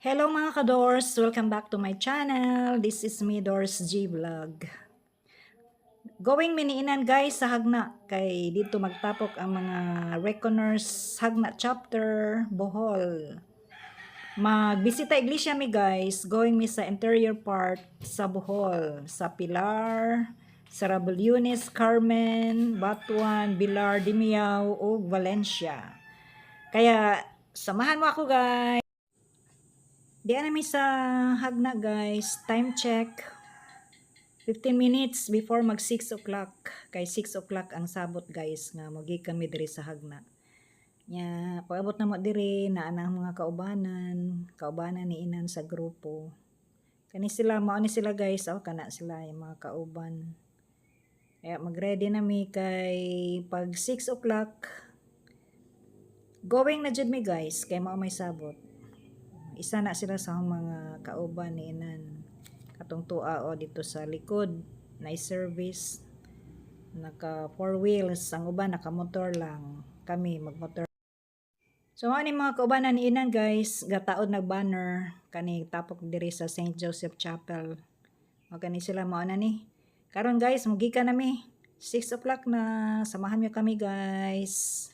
Hello mga ka-Doors! Welcome back to my channel. This is me, Doors G Vlog. Going miniinan guys sa Hagna. Kay dito magtapok ang mga Reckoners Hagna Chapter, Bohol. Magbisita iglesia mi guys. Going mi sa interior part sa Bohol. Sa Pilar, sa Rabulyones, Carmen, Batuan, Bilar, Dimiao, o Valencia. Kaya samahan mo ako guys. Diyan namin sa Hagna guys, time check 15 minutes before mag 6 o'clock. Kay 6 o'clock ang sabot guys nga magi kami diri sa Hagna. Nya paabot na mo diri na anang mga kaubanan ni inan sa grupo. Kani sila mao ni sila guys, kana sila yung mga kauban. Kaya mag-ready na mi kay pag 6 o'clock going na jud mi guys kay mao may sabot. Isa na sila sa mga kauban ni inan katong tua o dito sa likod na service naka 4 wheels, ang uban naka motor lang, kami magmotor. So ani mga kaubanan ni inan guys, gataod nag banner kani tapok diri sa St. Joseph Chapel. O kani sila mao na ni karon guys, mugikan nami 6 o'clock na, samahan niyo kami guys.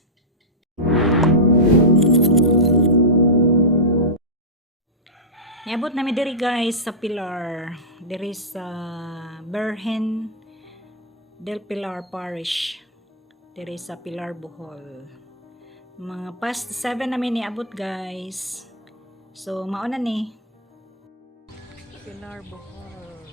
Niabot namin diri guys sa Pilar, diri sa Virgen del Pilar Parish, diri sa Pilar, Bohol. Mga past 7 namin niabot guys. So mauna ni Pilar, Bohol.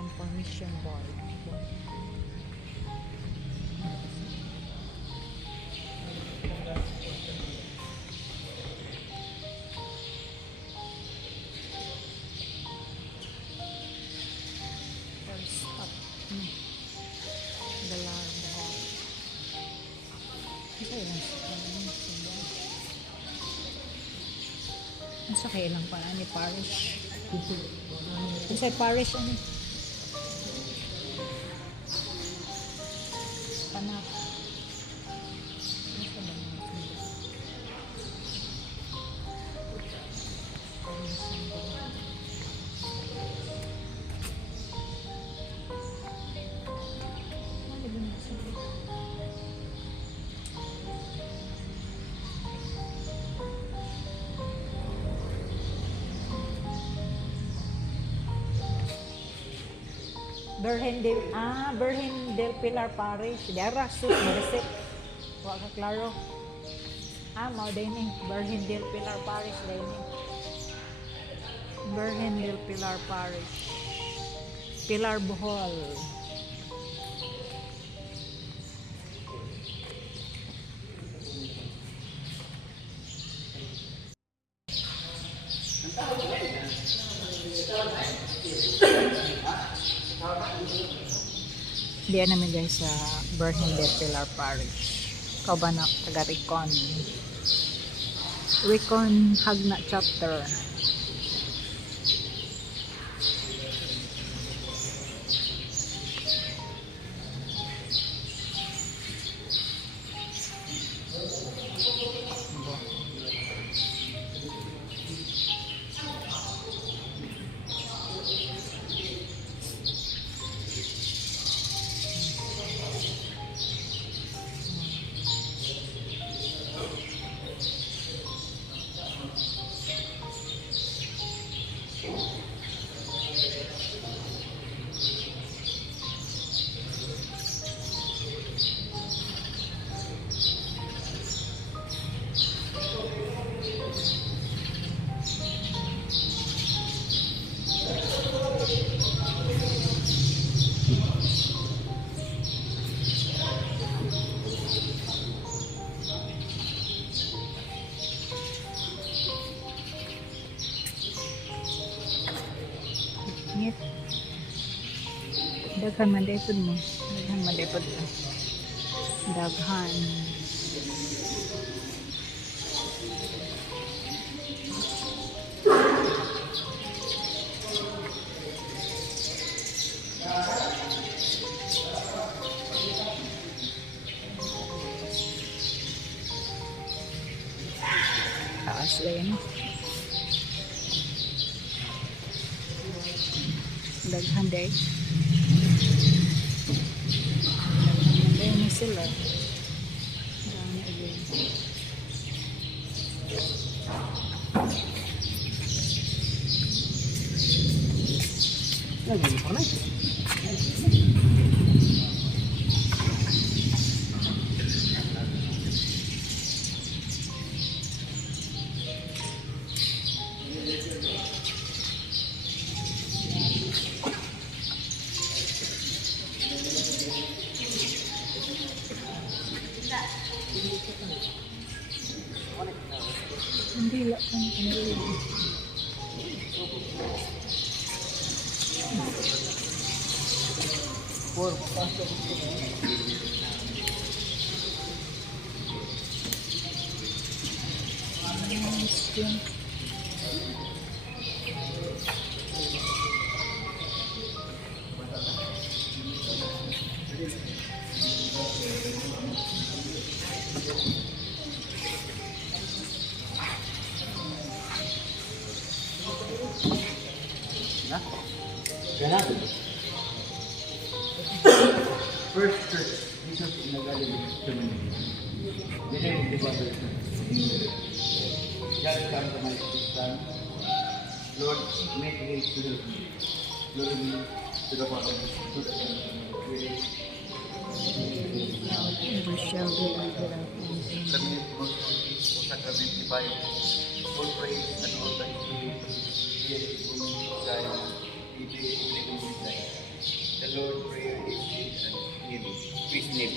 Information board. Sa kailang pa ni parish. Sa parish ano? Panak. Virgen del Pilar Parish. Dara sus maresip. Wa ka klaro. Mao din ni Virgen del Pilar Parish din ni. Virgen del Pilar Parish. Pilar, Bohol. Diyan namin guys sa Virgen del Pilar Parish. Kauban na taga Recon Hagna Chapter. Daghan man daypod mo. Daghan man daypod ka. Daghan. din. Daghan day. Daghan day na sila. Dami again. Lagi pa na. Hindi lang ang hindi. Por pasok. Na? Kaya natin. First church, Jesus in the Galilee, Germany. The name of the Father. God come to my son. Lord, make haste to help me. Glory be to the Father, to the Son, Never shall be under our Sacrament most holy, O Sacrament divine, all praise and all thanksgiving, here is God, it is the Lord prayer is and healing. Please name.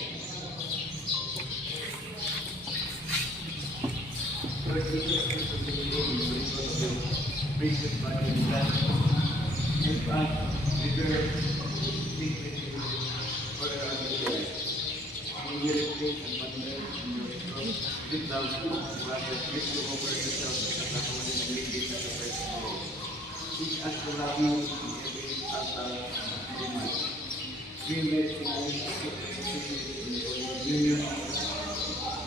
Lord Jesus, we commit you in the result of your precious body and blood. Give us the girl, speak with you, order our prayer. In your faith and wonder in your cross, give thou to us, Father, give you over yourself as a holy and living sacrifice for all. Teach us to love you in every battle and every moment. We may tonight in the Holy Communion,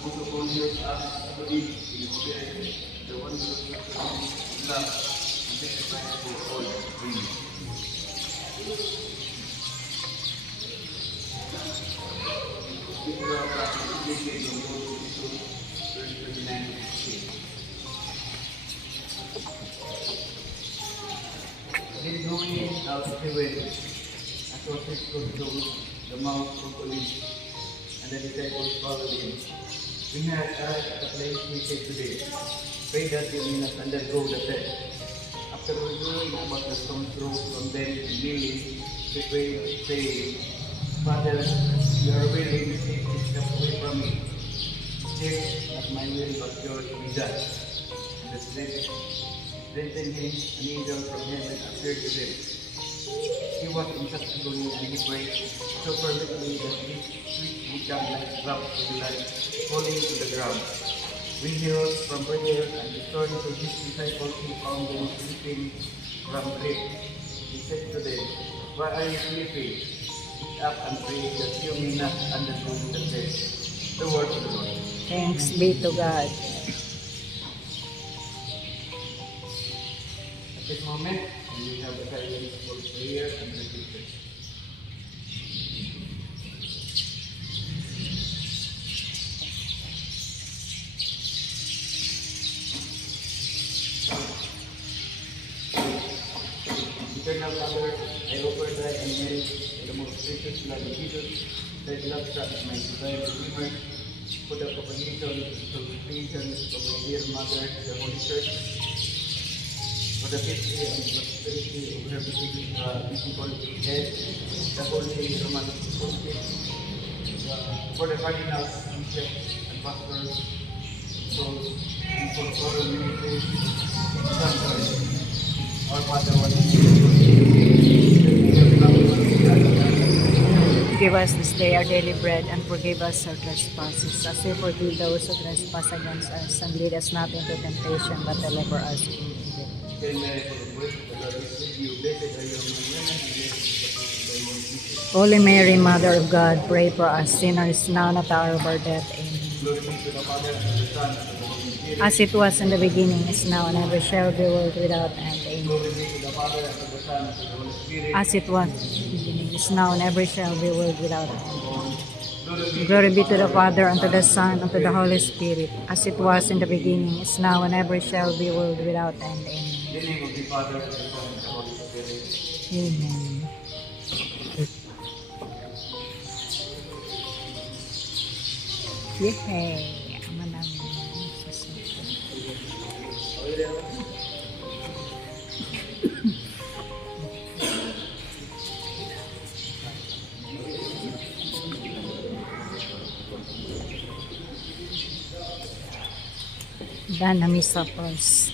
who composes us to live in the Spirit, the wondrous sacrament of love, and sacrifice for all dreams. This is our practice of Lord Jesus, verse 39 of 16. Then going out of the way, as was his custom, the mount of Olives, and the disciples followed him. We had arrived at the place we said today. Pray that you may not undergo the test. After withdrawing about the stone's throw from them kneeling, we prayed, saying, Father, you are willing to take this cup away from me. Yet not my will but yours be done. And the strengthened him, an angel from heaven appeared to them. He was in such agony and he prayed so fervently that his feet became like drops of blood falling to the ground. When he rose from prayer and returned to his disciples, he found them sleeping from sleep. He said to them, Why are you sleeping? Get up and pray that you may not undergo the test. The word of the Lord. Thanks be to God. At this moment, we have the silence for prayer and repetition. Eternal Father, I offer thy and Mary, the most precious blood of Jesus, thy love that my divine Redeemer, for the propagation and salvation of my dear Mother, the Holy Church, for the safety and prosperity of her visible head, the Holy Roman Pontiff, for the cardinals, bishops, and pastors, souls, and for all ministries, sanctuaries. Our Father, what is Give us this day our daily bread, and forgive us our trespasses, as we forgive those who trespass against us, and lead us not into temptation, but deliver us from evil. Hail Mary, full of grace, the Lord is with you. Blessed are you among women, and blessed is the fruit of thy womb, Jesus. Holy Mary, Mother of God, pray for us sinners, now and at the hour of our death. Amen. Glory be to the Father, and to the Son, and to the Holy Spirit. as it was in the beginning, is now, and ever shall be, world without end. Amen. Glory be to the Father, and to the Son, and to the Holy Spirit. As it was in the beginning, is now, and ever shall be, world without end. Glory be Glory be to the Father, and to the Son, and to the Holy Spirit, as it was in the beginning, is now, and ever shall be, world without end. Amen. in the name of the Father, and the Son, and the Holy Spirit. Amen. Yehey! Ama namin. Dan nami sa first.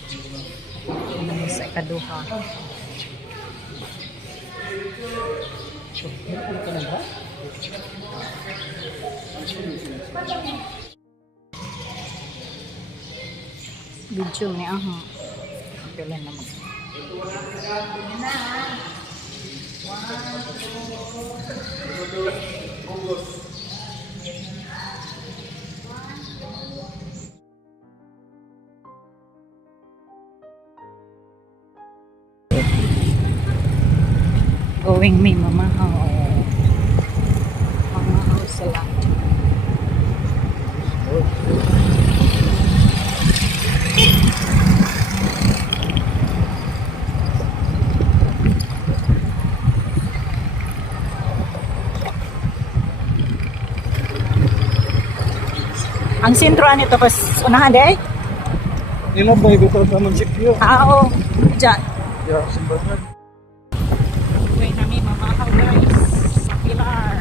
Nami sa ikaduha. Video ni aha. Kailan naman. Going me mamahaw. Mamahaw sila. Ang sentro nito kas unahan day? Ini mo ba ito sa munisipyo? Oo. Diyan. Ya, simbahan. Uwi namin mamahaw guys. Sa Pilar.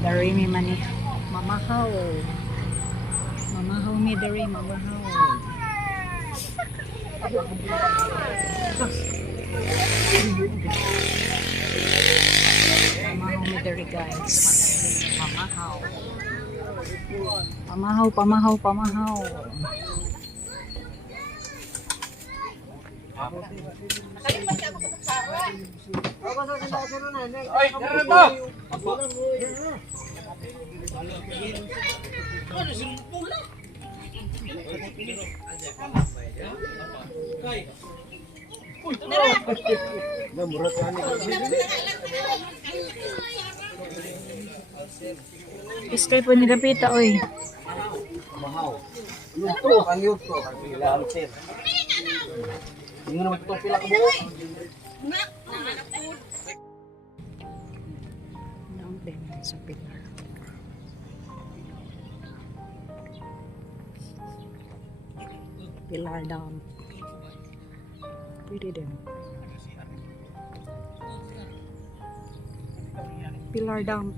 Dari mi mani mamahaw. Mamahaw mi dari mamahaw. Mamahaw mi dari guys. Mamahaw. Pamahaw, pamahaw, pamahaw. Ay, meron ba? Iskay po nila pita, oy. Mahaw. Yuto, ang yuto. Ang pila, ang sir. Hindi naman ito pila ka buo. Naon din sa Pilar. Pilar Dam. Pwede din. Pilar Dam.